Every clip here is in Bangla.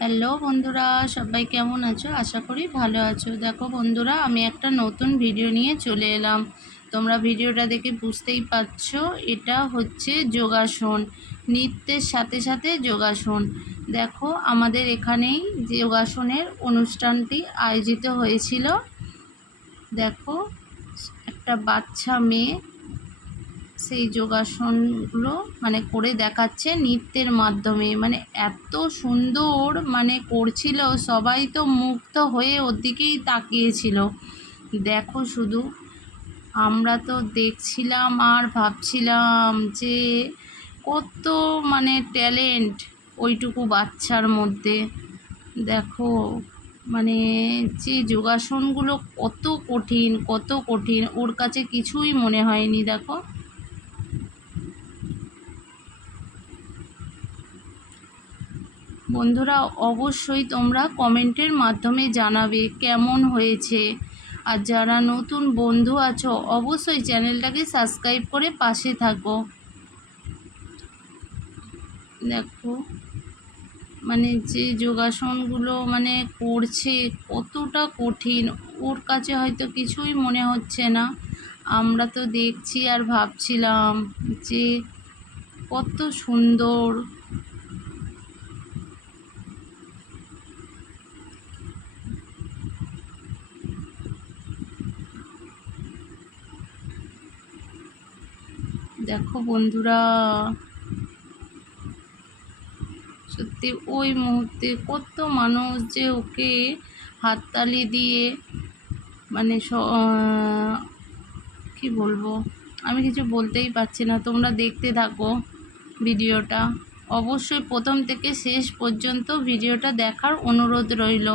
হ্যালো বন্ধুরা, সবাই কেমন আছো? আশা করি ভালো আছো। দেখো বন্ধুরা, আমি একটা নতুন ভিডিও নিয়ে চলে এলাম। তোমরা ভিডিওটা দেখে বুঝতেই পারছো, এটা হচ্ছে যোগাসন, নৃত্যের সাথে সাথে যোগাসন। দেখো, আমাদের এখানেই যোগাসনের অনুষ্ঠানটি আয়োজিত হয়েছিল। দেখো, একটা বাচ্চা মেয়ে সেই যোগাসনগুলো করে দেখাচ্ছে নৃত্যের মাধ্যমে। এত সুন্দর করছিল, সবাই তো মুগ্ধ হয়ে ওর দিকেই তাকিয়েছিল। দেখো শুধু, আমরা তো দেখছিলাম আর ভাবছিলাম যে কত ট্যালেন্ট ওইটুকু বাচ্চার মধ্যে। দেখো, মানে যে যোগাসনগুলো কত কঠিন, কত কঠিন, ওর কাছে কিছুই মনে হয়নি। দেখো বন্ধুরা, অবশ্যই তোমরা কমেন্টের মাধ্যমে জানাবে কেমন হয়েছে। আর যারা নতুন বন্ধু আছো, অবশ্যই চ্যানেলটাকে সাবস্ক্রাইব করে পাশে থাকো। দেখো, যে যোগাসনগুলো করছে, কতটা কঠিন, ওর কাছে হয়তো কিছুই মনে হচ্ছে না। আমরা তো দেখছি আর ভাবছিলাম যে কত সুন্দর। দেখো বন্ধুরা, সত্যি ওই মুহূর্তে কত মানুষ যে ওকে হাততালি দিয়ে কি বলবো, আমি কিছু বলতেই পারছি না। তোমরা দেখতে থাকো ভিডিওটা, অবশ্যই প্রথম থেকে শেষ পর্যন্ত ভিডিওটা দেখার অনুরোধ রইল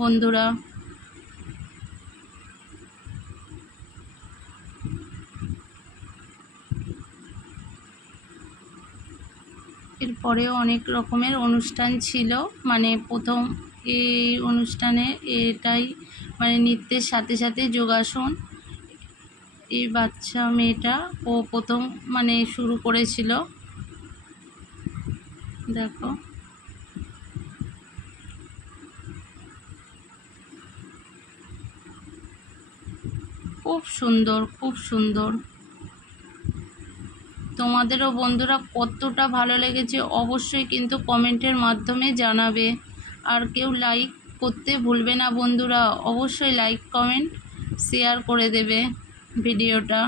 বন্ধুরা। এরপরেও অনেক রকমের অনুষ্ঠান ছিল, প্রথম এই অনুষ্ঠানে এটাই, নৃত্যের সাথে সাথে যোগাসন। এই বাচ্চা মেয়েটা ও প্রথম শুরু করেছিল। দেখো, খুব সুন্দর, খুব সুন্দর। তোমাদেরও বন্ধুরা কতটা ভালো লেগেছে অবশ্যই কিন্তু কমেন্টের মাধ্যমে জানাবে। আর কেউ লাইক করতে ভুলবে না বন্ধুরা, অবশ্যই লাইক কমেন্ট শেয়ার করে দেবে ভিডিওটা।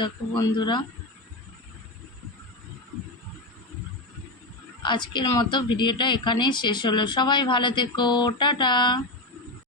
দেখো বন্ধুরা, আজকের মতো ভিডিওটা এখানেই শেষ হলো। সবাই ভালো থেকো, টাটা।